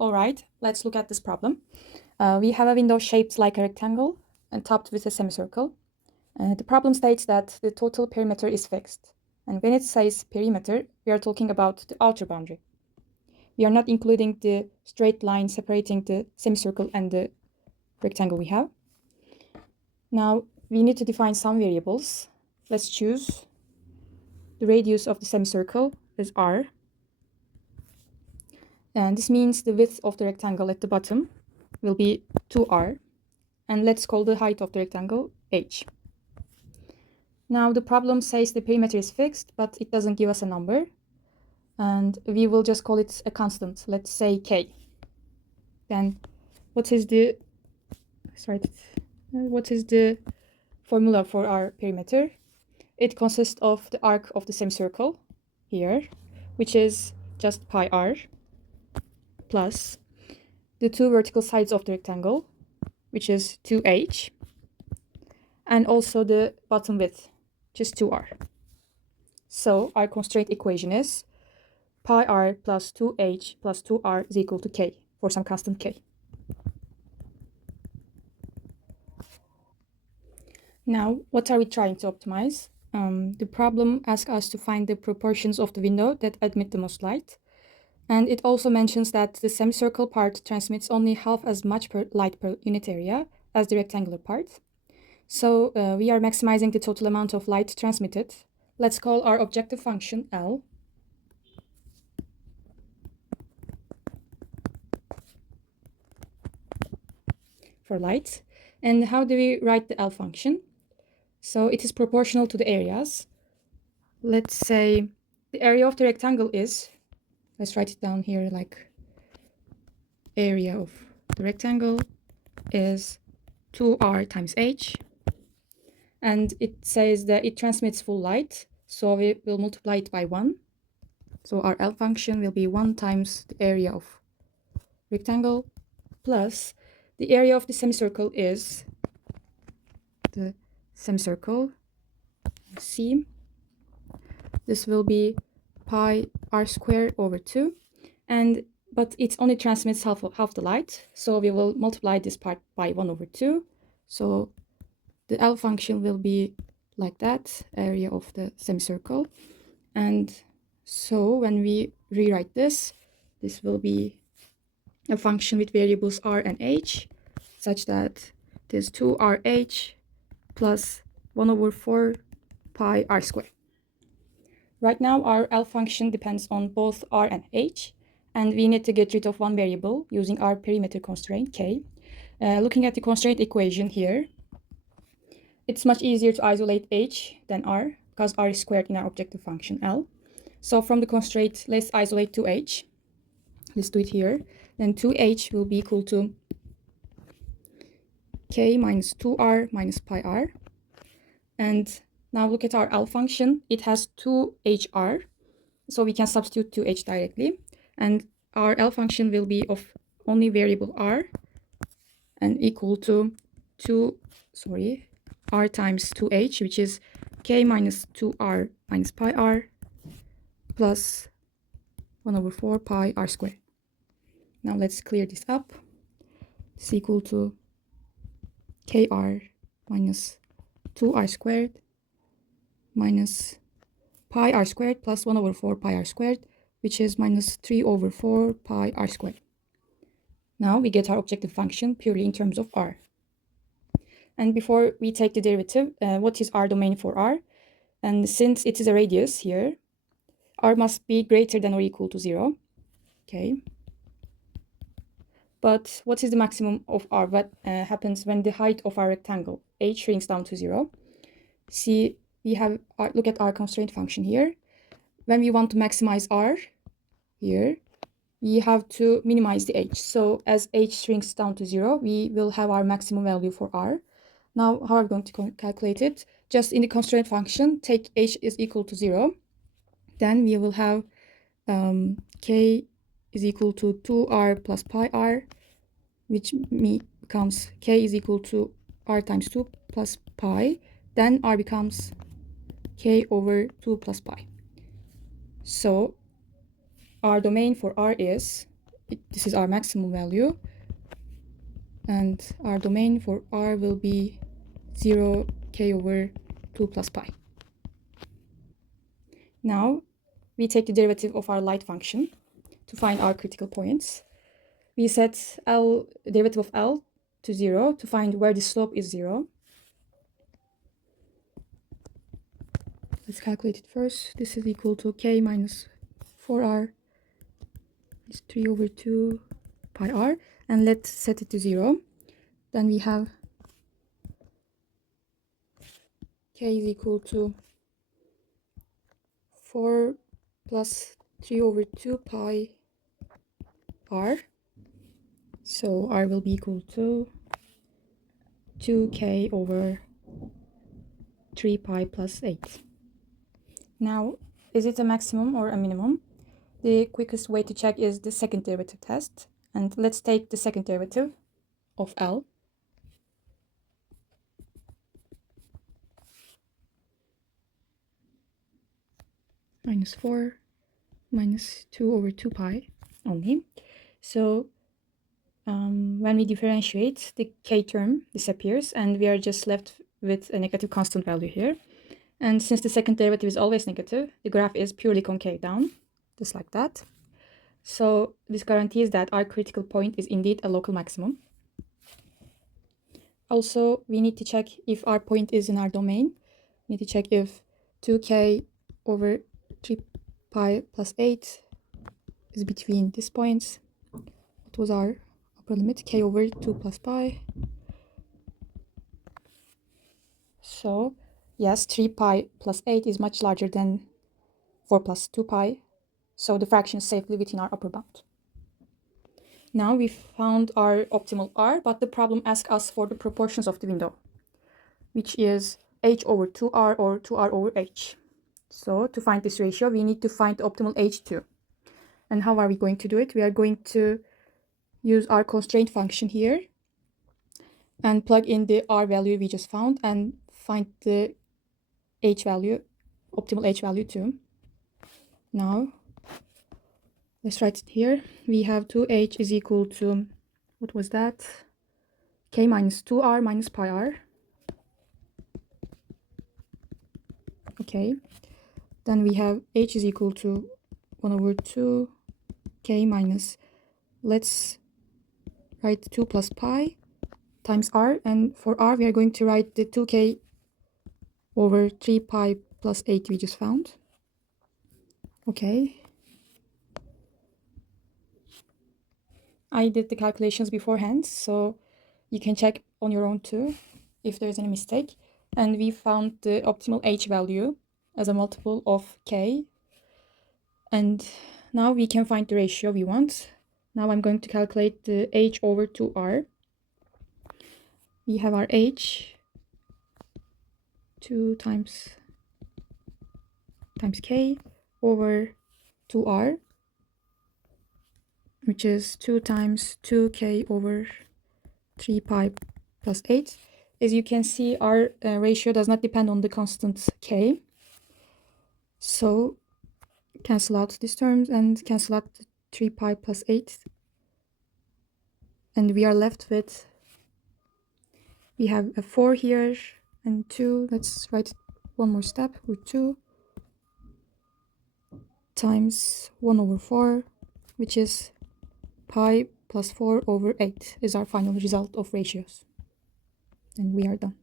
All right, let's look at this problem. We have a window shaped like a rectangle and topped with a semicircle. The problem states that the total perimeter is fixed. And when it says perimeter, we are talking about the outer boundary. We are not including the straight line separating the semicircle and the rectangle we have. Now, we need to define some variables. Let's choose the radius of the semicircle is r. And this means the width of the rectangle at the bottom will be 2r. And let's call the height of the rectangle h. Now the problem says the perimeter is fixed, but it doesn't give us a number. And we will just call it a constant. Let's say k. Then what is the formula for our perimeter? It consists of the arc of the semicircle here, which is just pi r, plus the two vertical sides of the rectangle, which is 2h, and also the bottom width, which is 2r. So our constraint equation is pi r plus 2h plus 2r is equal to k for some constant k. Now, what are we trying to optimize? The problem asks us to find the proportions of the window that admit the most light. And it also mentions that the semicircle part transmits only half as much light per unit area as the rectangular part. So we are maximizing the total amount of light transmitted. Let's call our objective function L. For light. And how do we write the L function? So it is proportional to the areas. Let's say the area of the rectangle is, let's write it down here, like area of the rectangle is 2r times h. And it says that it transmits full light, so we will multiply it by 1. So our L function will be 1 times the area of rectangle plus the area of the semicircle is the semicircle C. This will be pi r squared over 2, but it only transmits half the light, so we will multiply this part by 1 over 2. So the L function will be like that, area of the semicircle. And so when we rewrite this, this will be a function with variables r and h, such that it is 2rh plus 1 over 4 pi r squared. Right now, our L function depends on both r and h, and we need to get rid of one variable using our perimeter constraint, k. Looking at the constraint equation here, it's much easier to isolate h than r, because r is squared in our objective function L. So from the constraint, let's isolate 2h. Let's do it here. Then 2h will be equal to k minus 2r minus pi r. And now look at our L function. It has 2hr, so we can substitute 2h directly. And our L function will be of only variable r and equal to r times 2h, which is k minus 2r minus pi r plus 1 over 4 pi r squared. Now let's clear this up. It's equal to kr minus 2r squared minus pi r squared plus 1 over 4 pi r squared, which is minus 3 over 4 pi r squared. Now we get our objective function purely in terms of r. And before we take the derivative, what is our domain for r? And since it is a radius here, r must be greater than or equal to 0. Okay. But what is the maximum of r? What happens when the height of our rectangle h shrinks down to 0? See, we have look at our constraint function here. When we want to maximize r here, we have to minimize the h. So as h shrinks down to 0, we will have our maximum value for r. Now, how are we going to calculate it? Just in the constraint function, take h is equal to 0. Then we will have k is equal to 2r plus pi r, which becomes k is equal to r times 2 plus pi. Then r becomes k over 2 plus pi. So our domain for r is this is our maximum value, and our domain for r will be 0 k over 2 plus pi. Now we take the derivative of our light function to find our critical points. We set derivative of L to 0 to find where the slope is 0. Let's calculate it first. This is equal to k minus 4r is 3 over 2 pi r, and let's set it to 0. Then we have k is equal to 4 plus 3 over 2 pi r. So r will be equal to 2k over 3 pi plus 8. Now, is it a maximum or a minimum? The quickest way to check is the second derivative test. And let's take the second derivative of L. Minus 4 minus 2 over 2 pi only. So when we differentiate, the k term disappears and we are just left with a negative constant value here. And since the second derivative is always negative, the graph is purely concave down, just like that. So this guarantees that our critical point is indeed a local maximum. Also, we need to check if our point is in our domain. We need to check if 2k over 3 pi plus 8 is between these points. What was our upper limit? K over 2 plus pi. So, yes, 3 pi plus 8 is much larger than 4 plus 2 pi. So the fraction is safely within our upper bound. Now we found our optimal r, but the problem asks us for the proportions of the window, which is h over 2r or 2r over h. So to find this ratio, we need to find the optimal h2. And how are we going to do it? We are going to use our constraint function here and plug in the r value we just found and find the h value, optimal h value too. Now, let's write it here. We have 2h is equal to, what was that? K minus 2r minus pi r. Okay. Then we have h is equal to 1 over 2 k minus, let's write 2 plus pi times r. And for r, we are going to write the 2k over 3 pi plus 8 we just found. Okay. I did the calculations beforehand, so you can check on your own too if there's any mistake. And we found the optimal h value as a multiple of k. And now we can find the ratio we want. Now I'm going to calculate the h over 2r. We have our h, 2 times k over 2r, which is 2 times 2k over 3 pi plus 8. As you can see, our ratio does not depend on the constant k. So cancel out these terms and cancel out the 3 pi plus 8. And we are left with, we have a 4 here and 2. Let's write one more step with 2 times 1 over 4, which is pi plus 4 over 8 is our final result of ratios. And we are done.